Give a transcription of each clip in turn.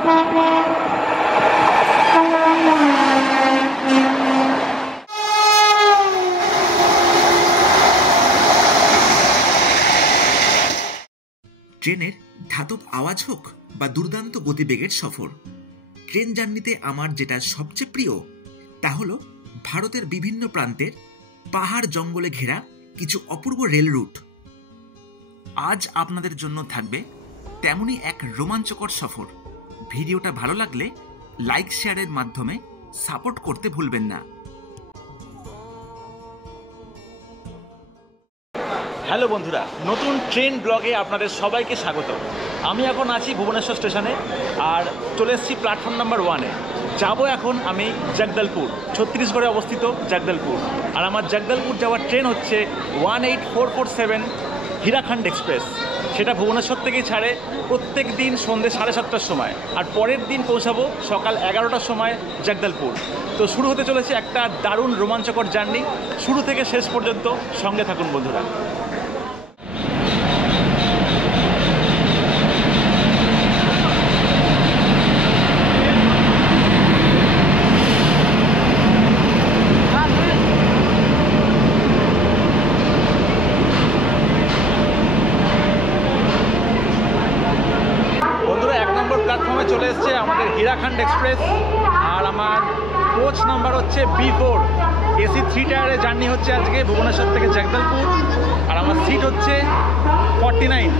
ট্রেনের ধাতব আওয়াজ হোক বা দুর্দান্ত গতিবেগের সফর, ট্রেন জার্নিতে আমার যেটা সবচেয়ে প্রিয় তা হলো ভারতের বিভিন্ন প্রান্তের পাহাড় জঙ্গলে ঘেরা কিছু অপূর্ব রেল রুট। আজ আপনাদের জন্য থাকবে তেমনই এক রোমাঞ্চকর সফর। ভিডিওটা ভালো লাগলে লাইক শেয়ারের মাধ্যমে সাপোর্ট করতে ভুলবেন না। হ্যালো বন্ধুরা, নতুন ট্রেন ব্লগে আপনাদের সবাইকে স্বাগত। আমি এখন আছি ভুবনেশ্বর স্টেশনে আর চলে এসেছি প্ল্যাটফর্ম নাম্বার 1-এ। যাবো এখন আমি জগদলপুর, ছত্তিশগড়ে অবস্থিত জগদলপুর। আর আমার জগদলপুর যাওয়ার ট্রেন হচ্ছে 18447 হীরাখণ্ড এক্সপ্রেস। সেটা ভুবনেশ্বর থেকেই ছাড়ে প্রত্যেক দিন সন্ধ্যে 7:30টার সময়, আর পরের দিন পৌঁছাবো সকাল 11টার সময় জগদলপুর। তো শুরু হতে চলেছে একটা দারুণ রোমাঞ্চকর জার্নি। শুরু থেকে শেষ পর্যন্ত সঙ্গে থাকুন বন্ধুরা। প্ল্যাটফর্মে চলে এসছে আমাদের হীরাখণ্ড এক্সপ্রেস, আর আমার কোচ নাম্বার হচ্ছে B4। এসি 3 টায়ারে জার্নি হচ্ছে আজকে ভুবনেশ্বর থেকে জগদলপুর, আর আমার সিট হচ্ছে 49।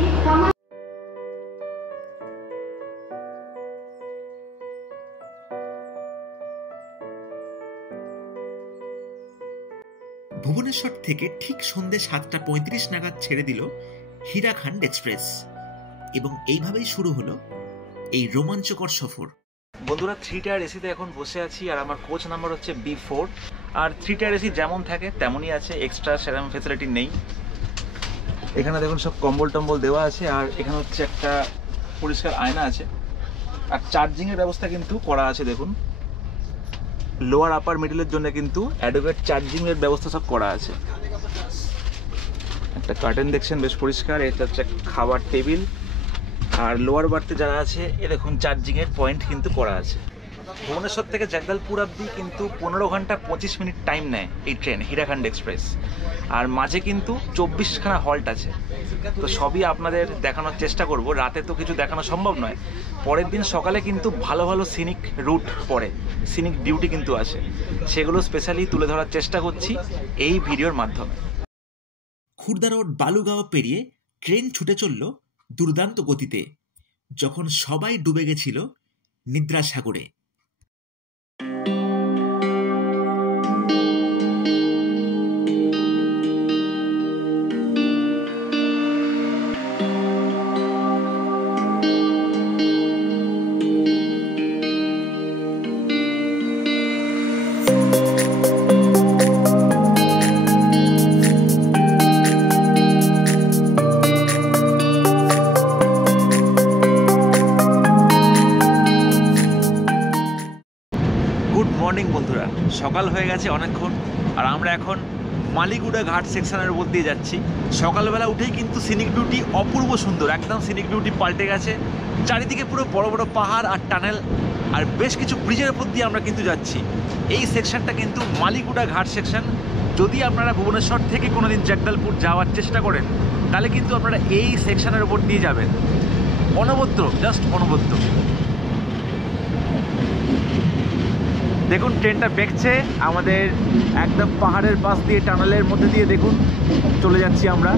ভুবনেশ্বর থেকে ঠিক সন্ধ্যে 7:35 নাগাদ ছেড়ে দিল হীরাখণ্ড এক্সপ্রেস, এবং এইভাবেই শুরু হলো এই রোমাঞ্চকর সফর। বন্ধুরা, 3 টায়ার এসিতে এখন বসে আছি, আর আমার কোচ নাম্বার হচ্ছে B4। আর 3 টায়ার এসি যেমন থাকে তেমনই আছে, এক্সট্রা সেরকম ফেসিলিটি নেই। এখানে দেখুন সব কম্বল টম্বল দেওয়া আছে, আর এখানে হচ্ছে একটা পরিষ্কার আয়না আছে, আর চার্জিংয়ের ব্যবস্থা কিন্তু করা আছে। দেখুন লোয়ার আপার মিডলের জন্য কিন্তু অ্যাডোকেট চার্জিংয়ের ব্যবস্থা সব করা আছে। একটা কার্টেন দেখছেন বেশ পরিষ্কার, এটা হচ্ছে খাবার টেবিল। আর লোয়ার বার্থে যারা আছে এ দেখুন চার্জিংয়ের পয়েন্ট কিন্তু করা আছে। ভুবনেশ্বর থেকে জগদলপুর অবধি কিন্তু 15 ঘন্টা 25 মিনিট টাইম নেয় এই ট্রেন হীরাখণ্ড এক্সপ্রেস, আর মাঝে কিন্তু 24খানা হল্ট আছে। তো সবই আপনাদের দেখানোর চেষ্টা করব। রাতে তো কিছু দেখানো সম্ভব নয়, পরের দিন সকালে কিন্তু ভালো ভালো সিনিক রুট পড়ে, সিনিক বিউটি কিন্তু আছে, সেগুলো স্পেশালি তুলে ধরার চেষ্টা করছি এই ভিডিওর মাধ্যমে। খুর্দা রোড বালুগাঁও পেরিয়ে ট্রেন ছুটে চলল দুর্দান্ত গতিতে, যখন সবাই ডুবে গেছিল নিদ্রা সাগরে। মর্নিং বন্ধুরা, সকাল হয়ে গেছে অনেকক্ষণ, আর আমরা এখন মালিগুড়া ঘাট সেকশনের উপর দিয়ে যাচ্ছি। সকালবেলা উঠেই কিন্তু সিনিক বিউটি অপূর্ব সুন্দর, একদম সিনিক বিউটি পাল্টে গেছে। চারিদিকে পুরো বড় বড় পাহাড় আর টানেল, আর বেশ কিছু ব্রিজের উপর দিয়ে আমরা কিন্তু যাচ্ছি। এই সেকশনটা কিন্তু মালিগুড়া ঘাট সেকশন। যদি আপনারা ভুবনেশ্বর থেকে কোনোদিন জগদলপুর যাওয়ার চেষ্টা করেন, তাহলে কিন্তু আপনারা এই সেকশনের উপর দিয়ে যাবেন। অনবদ্য, জাস্ট অনবদ্য। দেখুন ট্রেনটা বেঁকছে আমাদের একদম পাহাড়ের পাশ দিয়ে, টানেলের মধ্যে দিয়ে দেখুন চলে যাচ্ছি আমরা।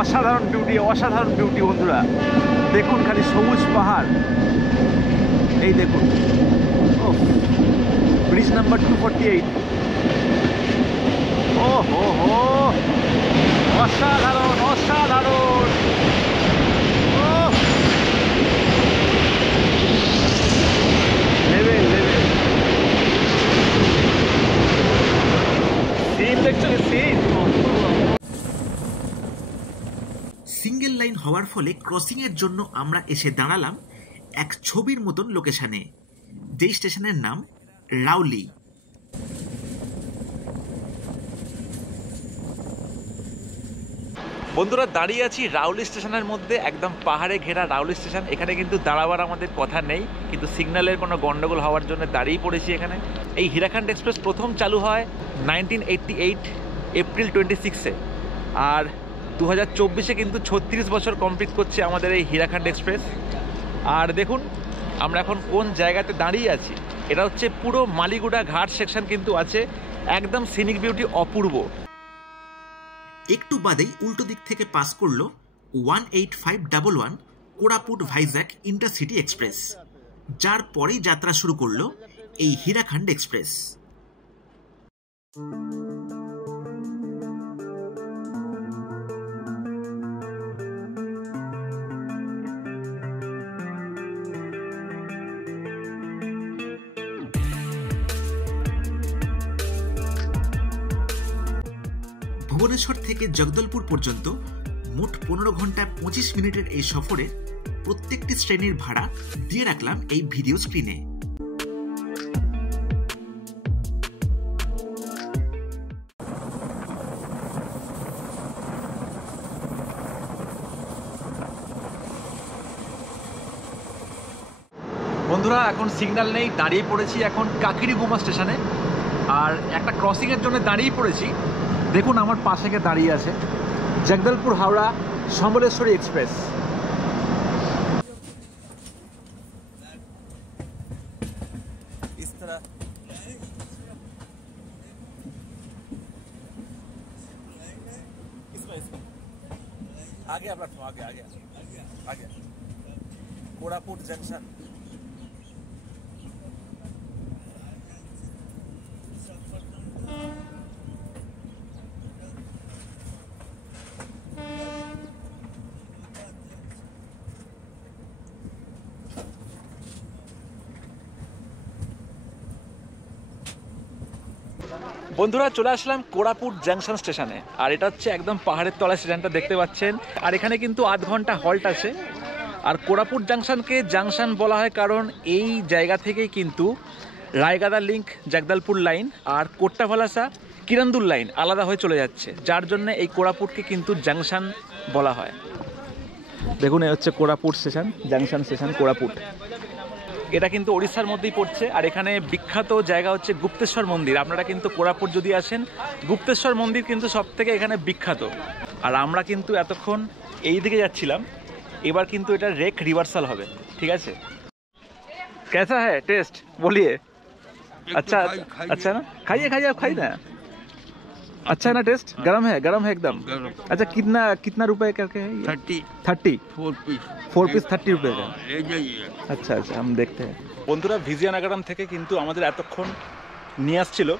অসাধারণ বিউটি, অসাধারণ বিউটি বন্ধুরা। দেখুন খালি সবুজ পাহাড়, এই দেখুন ব্রিজ নাম্বার 248। ও হো হো, অসাধারণ অসাধারণ। লেভেল লেভেল সিন দেখছো, সিন। সিঙ্গেল লাইন হওয়ার ফলে ক্রসিংয়ের জন্য আমরা এসে দাঁড়ালাম এক ছবির মতন লোকেশনে, যেই স্টেশনের নাম রাউলি। বন্ধুরা দাঁড়িয়ে আছি রাউলি স্টেশনের মধ্যে, একদম পাহাড়ে ঘেরা রাউলি স্টেশন। এখানে কিন্তু দাঁড়াবার আমাদের কথা নেই, কিন্তু সিগন্যালের কোনো গন্ডগোল হওয়ার জন্য দাঁড়িয়ে পড়েছি এখানে। এই হীরাখণ্ড এক্সপ্রেস প্রথম চালু হয় 1988 এপ্রিল 26-এ, আর 2024-এ কিন্তু 36 বছর কমপ্লিট করছে আমাদের এই হীরাখণ্ড এক্সপ্রেস। আর দেখুন আমরা এখন কোন জায়গাতে দাঁড়িয়ে আছি। এটা হচ্ছে পুরো মালিগুড়া ঘাট সেকশন কিন্তু আছে, একদম সিনিক বিউটি অপূর্ব। একটু বাদেই উল্টো দিক থেকে পাস করলো 18511 কোরাপুট ভাইজ্যাক ইন্টারসিটি এক্সপ্রেস, যার পরেই যাত্রা শুরু করলো এই হীরাখণ্ড এক্সপ্রেস। ভুবনেশ্বর থেকে জগদলপুর পর্যন্ত মোট 15 ঘন্টা 25 মিনিটের এই সফরের প্রত্যেকটি শ্রেণীর ভাড়া দিয়ে রাখলাম এই ভিডিও স্ক্রিনে। বন্ধুরা এখন সিগন্যাল নেই, দাঁড়িয়ে পড়েছি এখন কাকিরিগুমা স্টেশনে, আর একটা ক্রসিংয়ের জন্য দাঁড়িয়ে পড়েছি। দেখুন আমার পাশে গিয়ে দাঁড়িয়ে আছে জগদলপুর হাওড়া সম্বলেশ্বরী এক্সপ্রেস। आगे प्लेटफॉर्म आगे आगे आगे कोरापुट जंक्शन। বন্ধুরা চলে আসলাম কোরাপুট জাংশন স্টেশনে, আর এটা হচ্ছে একদম পাহাড়ের তলায় স্টেশনটা দেখতে পাচ্ছেন। আর এখানে কিন্তু আধ ঘন্টা হল্ট আছে। আর কোরাপুট জাংশনকে জাংশন বলা হয় কারণ এই জায়গা থেকেই কিন্তু রায়গাদা লিঙ্ক জগদলপুর লাইন আর কোট্টাভালাসা কিরন্দুল লাইন আলাদা হয়ে চলে যাচ্ছে, যার জন্য এই কোরাপুটকে কিন্তু জাংশন বলা হয়। দেখুন এই হচ্ছে Koraput station, junction station Koraput. এটা কিন্তু ওড়িশার মধ্যেই পড়ছে। আর এখানে বিখ্যাত জায়গা হচ্ছে গুপ্তেশ্বর মন্দির। আপনারা কিন্তু কোরাপুট যদি আসেন, গুপ্তেশ্বর মন্দির কিন্তু সব থেকে এখানে বিখ্যাত। আর আমরা কিন্তু এতক্ষণ এই দিকে যাচ্ছিলাম, এবার কিন্তু এটা রেক রিভার্সাল হবে। ঠিক আছে, कैसा है टेस्ट बोलिए? अच्छा अच्छा ना, खाइए खाइए, आप खाइए ना। अच्छा है ना टेस्ट? गरम है एकदम। अच्छा कितना रुपए करके है? 30 4 পিস 30 रुपए का। अच्छा अच्छा हम देखते हैं। বন্ধুরা ভিজিয়ানাগারাম থেকে কিন্তু আমাদের এতক্ষণ নিয়ে আসছিল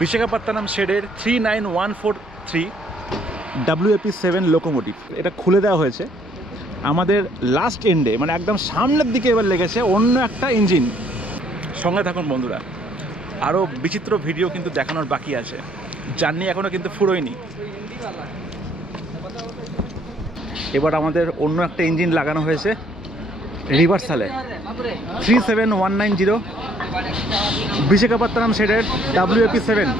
বিশাখাপত্তনম শেডের 39143 WAP7 লোকোমোটিভ। এটা খুলে দেওয়া হয়েছে আমাদের লাস্ট এন্ডে, মানে একদম সামনের দিকে এবার লেগেছে অন্য একটা ইঞ্জিন। সঙ্গে থাকুন বন্ধুরা, আরও বিচিত্র ভিডিও কিন্তু দেখানোর বাকি আছে, জার্নি এখনও কিন্তু ফুরোয়নি। এবার আমাদের অন্য একটা ইঞ্জিন লাগানো হয়েছে রিভার্সালে 37190 বিশাখাপত্তনম শেডের WAP7।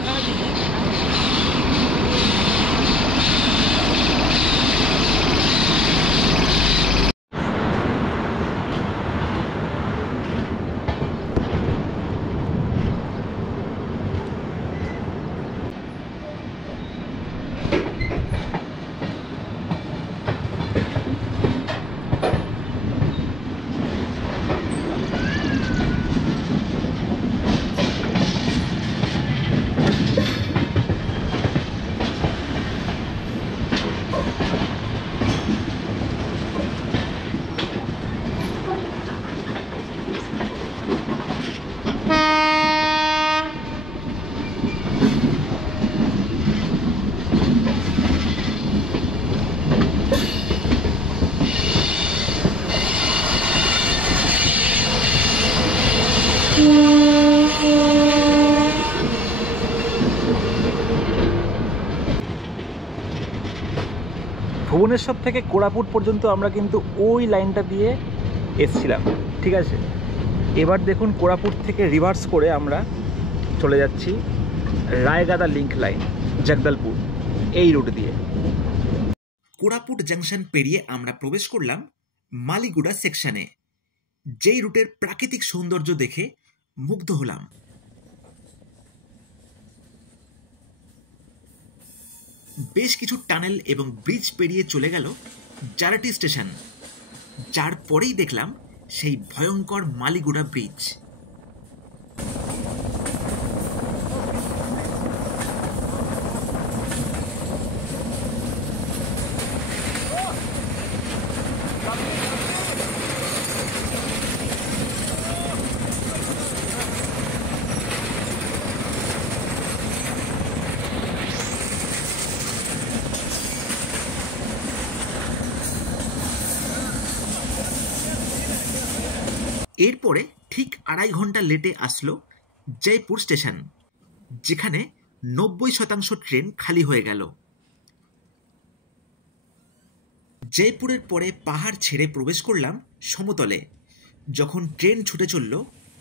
ভুবনেশ্বর থেকে কোরাপুট পর্যন্ত আমরা কিন্তু ওই লাইনটা দিয়ে এসছিলাম। ঠিক আছে, এবার দেখুন কোরাপুট থেকে রিভার্স করে আমরা চলে যাচ্ছি রায়গাদা লিঙ্ক লাইন জগদলপুর, এই রুট দিয়ে। কোরাপুট জাংশন পেরিয়ে আমরা প্রবেশ করলাম মালিগুড়া সেকশনে, যেই রুটের প্রাকৃতিক সৌন্দর্য দেখে মুগ্ধ হলাম। বেশ কিছু টানেল এবং ব্রিজ পেরিয়ে চলে গেল জারাটি স্টেশন, যার পরেই দেখলাম সেই ভয়ঙ্কর মালিগুড়া ব্রিজ। এরপরে ঠিক 2.5 ঘন্টা লেটে আসলো জয়পুর স্টেশন, যেখানে 90% ট্রেন খালি হয়ে গেল। জয়পুরের পরে পাহাড় ছেড়ে প্রবেশ করলাম সমতলে, যখন ট্রেন ছুটে চলল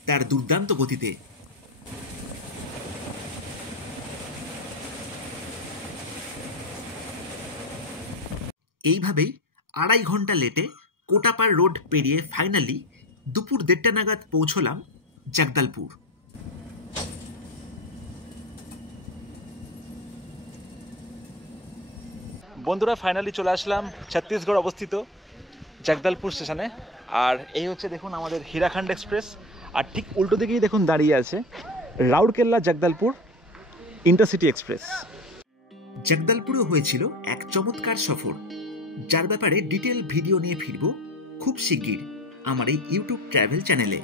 তার দুর্দান্ত গতিতে। এইভাবেই 2.5 ঘন্টা লেটে কোটাপাড় রোড পেরিয়ে ফাইনালি দুপুর 1:30 নাগাদ পৌঁছলাম জগদলপুর। বন্ধুরা, ফাইনালি চলে আসলাম ছত্তিশগড় অবস্থিত জগদলপুর স্টেশনে। আর এই হচ্ছে দেখুন আমাদের হীরাখণ্ড এক্সপ্রেস, আর ঠিক উল্টো দিকেই দেখুন দাঁড়িয়ে আছে রাউরকেল্লা জগদলপুর ইন্টারসিটি এক্সপ্রেস। জগদলপুরে হয়েছিল এক চমৎকার সফর, যার ব্যাপারে ডিটেল ভিডিও নিয়ে ফিরব খুব শিগগির আমার এই ইউটিউব ট্রাভেল চ্যানেলে।